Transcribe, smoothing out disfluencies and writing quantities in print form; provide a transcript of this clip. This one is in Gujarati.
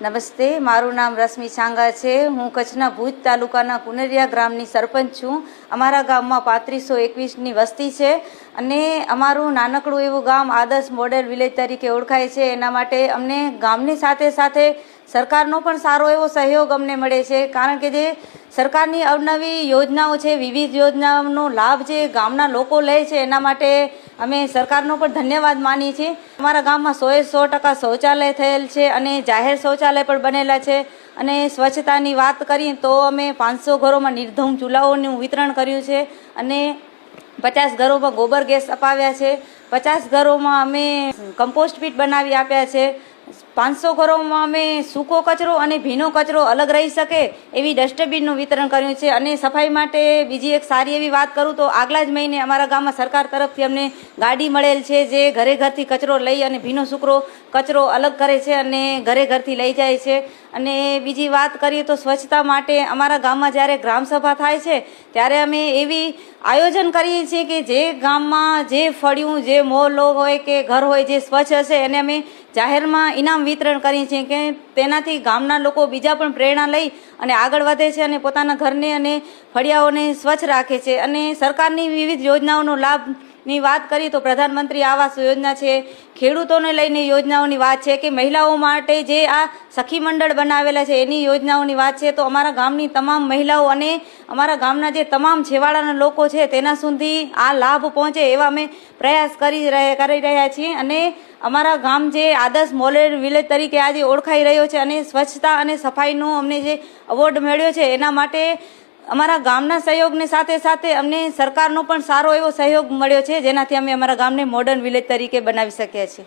નમસ્તે, મારું નામ રશ્મિ છાંગા છે। હું કચ્છના ભુજ તાલુકાના કુનરિયા ગ્રામની સરપંચ છું। અમારા ગામમાં 3521ની વસ્તી છે અને અમારું નાનકડું એવું ગામ આદર્શ મોડેલ વિલેજ તરીકે ઓળખાય છે। એના માટે અમને ગામની સાથે સાથે સરકારનો પણ સારો એવો સહયોગ અમને મળે છે, કારણ કે જે સરકારની અવનવી યોજનાઓ છે, વિવિધ યોજનાઓનો લાભ જે ગામના લોકો લે છે, એના માટે અમે સરકારનો પણ ધન્યવાદ માનીએ છીએ। અમારા ગામમાં 100% શૌચાલય થયેલ છે અને જાહેર શૌચાલય પણ બનેલા છે। અને સ્વચ્છતાની વાત કરીએ તો અમે 500 ઘરોમાં નિર્ધૂમ ચૂલાઓનું વિતરણ કર્યું છે અને 50 ઘરોમાં ગોબર ગેસ અપાવ્યા છે। 50 ઘરોમાં અમે કમ્પોસ્ટ પીટ બનાવી આપ્યા છે। 500 ઘરોમાં અમે સૂકો કચરો અને ભીનો કચરો અલગ રહી શકે એવી ડસ્ટબિનનું વિતરણ કર્યું છે। અને સફાઈ માટે બીજી એક સારી એવી વાત કરું તો આગલા જ મહિને અમારા ગામમાં સરકાર તરફથી અમને ગાડી મળેલ છે, જે ઘરે ઘરથી કચરો લઈ અને ભીનો સૂકો કચરો અલગ કરે છે અને ઘરે ઘરથી લઈ જાય છે। અને બીજી વાત કરીએ તો સ્વચ્છતા માટે અમારા ગામમાં જ્યારે ગ્રામસભા થાય છે ત્યારે અમે એવી આયોજન કરીએ છીએ કે જે ગામમાં જે ફળિયું, જે મોહલ્લો હોય કે ઘર હોય જે સ્વચ્છ હશે એને અમે જાહેરમાં ઇનામ વિતરણ કરીએ છીએ કે તેનાથી ગામના લોકો બીજા પણ પ્રેરણા લઈ અને આગળ વધે છે અને પોતાના ઘરને અને ફળિયાઓને સ્વચ્છ રાખે છે। અને સરકારની વિવિધ યોજનાઓનો લાભની વાત કરીએ તો પ્રધાનમંત્રી આવાસ યોજના છે, ખેડૂતોને લઈને યોજનાઓની વાત છે કે મહિલાઓ માટે જે આ સખી મંડળ બનાવેલા છે એની યોજનાઓની વાત છે, તો અમારા ગામની તમામ મહિલાઓ અને અમારા ગામના જે તમામ છેવાડાના લોકો છે તેના સુધી આ લાભ પહોંચે એવા અમે પ્રયાસ કરી રહ્યા છીએ। અને અમારા ગામ જે આદર્શ મોડેલ વિલેજ તરીકે આજે ઓળખાઈ રહ્યો છે અને સ્વચ્છતા અને સફાઈનો અમને જે એવોર્ડ મળ્યો છે એના માટે અમારા ગામના સહયોગની સાથે સાથે અમને સરકારનો પણ સારો એવો સહયોગ મળ્યો છે, જેનાથી અમે અમારા ગામને મોડર્ન વિલેજ તરીકે બનાવી શક્યા છીએ।